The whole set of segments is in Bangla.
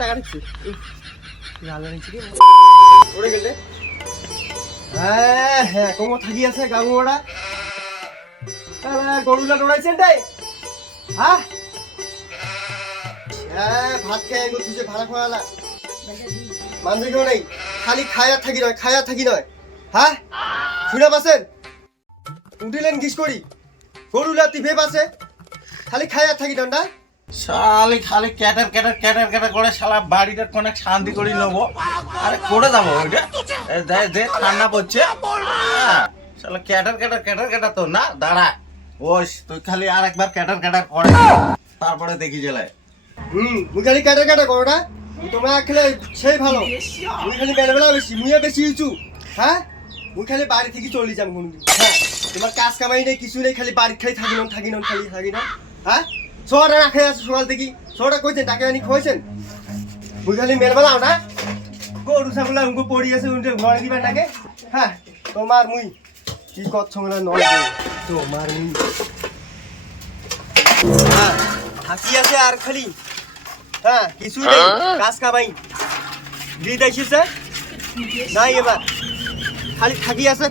টাকা দিচ্ছি ওরে গেলে হ্যাঁ হ্যাঁ কোমর থাকি আছে গাঙু ওরা গরুলা দৌড়াইছেন তাই হ্যাঁ হ্যাঁ ভাত খেয়ে তুই ভাড়া খাওয়ালা মানুষ কেউ নেই খালি খায়া থাকি নয় হ্যাঁ শুনে পাচ্ছেন উঠিলেন গিস করি গরুলা টিভে পাশে খালি খায়া থাকি না শালি খালি ক্যাটার করে শালা বাড়িটা অনেক শান্তি করে নেবো আরে করে যাবো ওইটা দে ঠান্ডা পড়ছে শালা ক্যাটার তো না দাঁড়া ওই তুই খালি আর একবার ক্যাটার করে তারপরে দেখি জেলায় মুই খালি ক্যাটা করো না তোমরা খেলে সেই ভালো মুই খালি বেলা বেশি মুইয়া বেশি উঁচু হ্যাঁ মুই খালি বাড়ি থেকে চলে যাবো কোনদিন হ্যাঁ তোমার কাজ কামাই নেই কিছু নেই খালি বাড়ি খালি থাকি না হ্যাঁ শোটা রাখে আছে সকাল থেকে শোটা কইছেন টাকা আনি খোঁজছেন মুই খালি মেলবেলাও না গরু ছাগলা উঙ্গু পড়ি আছে উনতে ঘরে দিবেন নাকি হ্যাঁ তোমার মুই কি করছো না নয় তোমার মুই হ্যাঁ হাসি আছে আর খালি হ্যাঁ কিছু নেই কাজ কামাই দিদি দেখিছে নাই এবার খালি থাকি আছে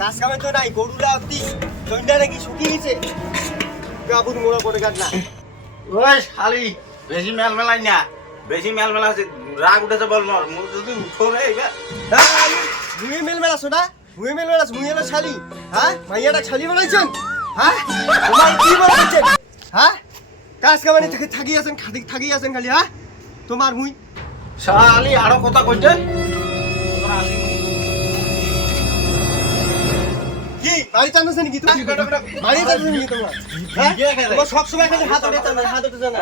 কাজ কামাই তো নাই গরুলা অব্দি জইন্ডা নাকি শুকিয়ে গেছে গাবুর মোড়া করে কাট না ওই শালি বেশি মেলমেলাই না বেশি মেলমেলা আছে রাগ উঠেছে বল মর মুই যদি উঠো রে এবার মুই মেলমেলাছো না মুই এলো শালি হ্যাঁ মাইয়াটা শালি বানাইছেন হ্যাঁ তোমার কি বলা হচ্ছেন হ্যাঁ কাজ কামাই থাকি আছেন খালি হ্যাঁ তোমার মুই শালি আরো কথা কইছে কি বাড়ি টানছে নাকি তুমি বাড়ি টানছে নাকি তোমার তোমার সব সময় খালি হাত ওঠে জানা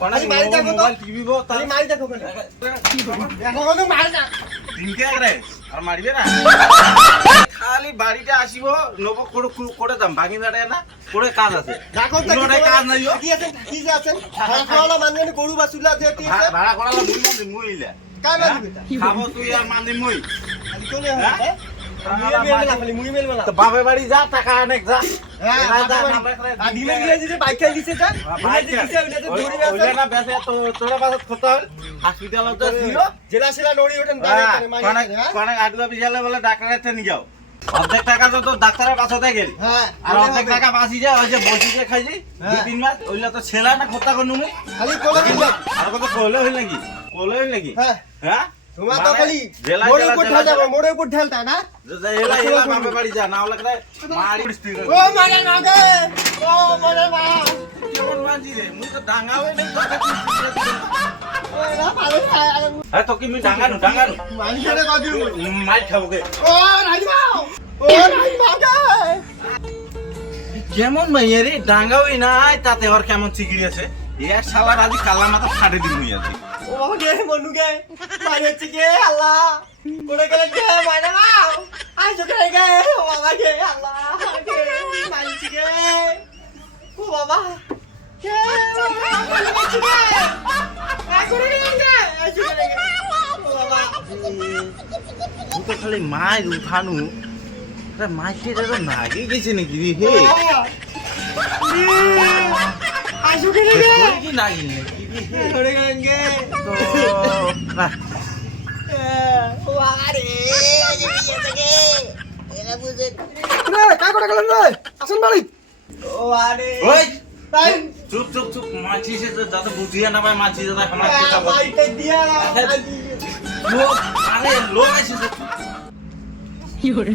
কোনাই মারি দেখো তো টিভি বো খালি মারি দেখো খালি দেখো তো মারি না দিনকে রে আর মারিবে না খালি বাড়িটা আসিব নব করে দাম ভাঙি দাঁড়ে না করে কাজ আছে রাখো তো কাজ নাই কি আছেন ভাড়া খাওয়ালা মাননে গরু বাছুলা যে কি আছে ভাড়া করালা মুইলে কাই মারবি খাবো তুই আর মানে মুই খালি চলে হবে মুই মেলমেলা তো বাপের বাড়ি যা টাকা অনেক যা ডিমে গিয়ে যে বাইক খাই দিছে যা ওইলে না বেশে তো তোরা পাশে খত হল হসপিটাল তো ছিল জেলা সেলা নড়ি ওঠেন অনেক আটুয়া বিশালে বলে ডাক্তারের নিয়ে যাও অর্ধেক টাকা তো ডাক্তারের পাশতে গেল আর অর্ধেক টাকা বাঁচি যায় ওই যে বসি যে খাইছি 2-3 মাস ওইলে তো ছেলা না খতা করনু খালি কোলে দিলাম আর কত কোলে হইল নাকি হ্যাঁ তোমার তো খালি মোড়ের উপর ঢেলতা না এলা বাপের বাড়ি যা না হলে মারি ও মারে না গে ও মারে মা কেমন মানছি রে মুই তো ডাঙ্গা হই নাই ওরা ভালো খায় হ্যাঁ তো কি মুই ডাঙ্গানু মারি খেলে কদি মাই খাবো গে ও রাইমাও গে কেমন মাইয়া রে ডাঙ্গা হই নাই তাতে ওর কেমন চিগড়ি আছে এক শালার আজি কালা মাথা ফাটে দিন মুই আজি ও গে মনু গে মারে চিকে আল্লাহ কোড়ে গেলে গে মারে নাও আই জকে গে ও বাবা গে আল্লাহ গে মারি চিকে ও বাবা গে মারি চিকে আই কোড়ে গে আই জকে গে ও বাবা তুই তো খালি মাই উঠানু রে মাইতে তো নাগি গেছে নাকি রে হে আই জকে গে কি নাগি নাকি রে কোড়ে গে তো ও আরে আজে বিয়ে থেকে এলা বুঝে রে কাই কোটা গেলেন রে আসেন বাড়ি ও আরে ওই তাই চুপ মাছি সে যাতে বুঝিয়া না পায় মাছি যাতে আমার কথা বলে বাইতে দিয়া লোক আরে লোক এসেছে কি করে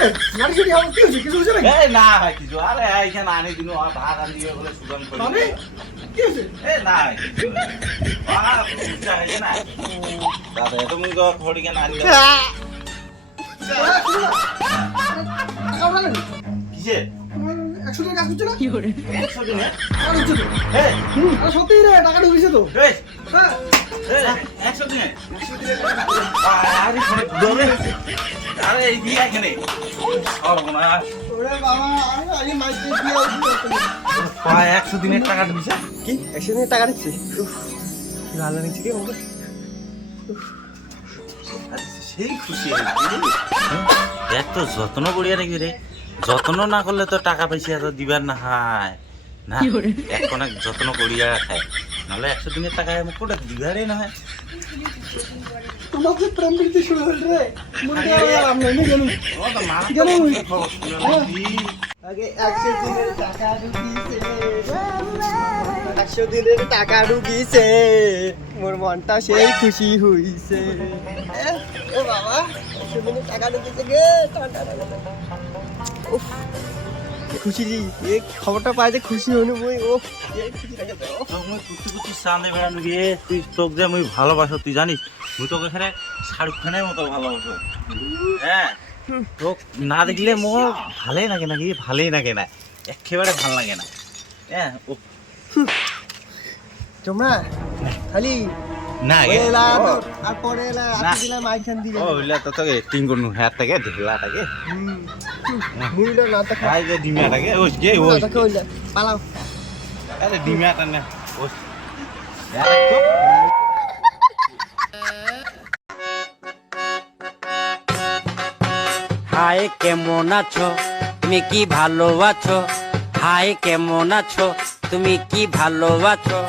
রে মারি শুনি হাও কি হইছে কিছু হইছে নাকি এই না হয় কিছু আরে এইখানে আনি দিনো আর ভাত আনি দিয়ে বলে সুদান করে মানে কি হইছে এই না আর বুঝা হইছে না দাদা এত মুই তো খড়ি কেন আনি কিসে 100 টাকা কাজ করছ না কি করে 100 দিনে টাকা ঢুকছে তো এই আরে সত্যি রে টাকা ঢুকছে তো এই হ্যাঁ 100 দিনে আরে খড়ি দরে আরে এই দিয়া এখানে না ওরে বাবা আমি মাইকে দিয়া প্রায় 100 দিনের টাকাটা দিছে কি 100 দিনের টাকা দিচ্ছি ভালো নিচ্ছি কি আমাকে সেই খুশি দেখ তো যত্ন করিয়া রাখবি রে যত্ন না করলে তো টাকা পয়সা তো দিবার না হয় না এখন এক যত্ন করিয়া খায় নাহলে 100 দিনের টাকা আমি কোটা দিবারই না হয় তোমাকে প্রেম প্রীতি শুরু হল রে মুন্ডে আর আমরা নি জানি ও তো মা জানো খবর শুনে আগে 100 দিনের টাকা ঢুকিছে 100 দিনের টাকা ঢুকিছে মোর মনটা সেই খুশি হইছে ও বাবা 100 দিনের টাকা ঢুকিছে গে ঠান্ডা ঠান্ডা উফ খুশি জি এই খবরটা পাই যে খুশি হনু মই ও এই খুশি লাগে তো মুই কুচি কুচি সান্দে বেড়ানো গিয়ে তুই তোক যে মুই ভালোবাসো তুই জানিস মুই তোকে এখানে শাহরুখ খানের মতো ভালোবাসো হ্যাঁ তোক না দেখলে মোর ভালোই লাগে না কি ভালোই লাগে না একেবারে ভাল লাগে না হ্যাঁ ও তোমরা খালি না এলা আর পরে এলা আপনি দিলাম আইখান দিবে ও ইলা তো তোকে অ্যাক্টিং করনু হ্যাঁ ঢেলাটাকে মুইলো না তো আই যে ডিমিয়াটাকে ওস গে না ওস তো কইলা পালাও আরে ডিমিয়াটা না ওস আরে তো হাই কেমন আছো তুমি কি ভালো আছো হাই কেমন আছো তুমি কি ভালো আছো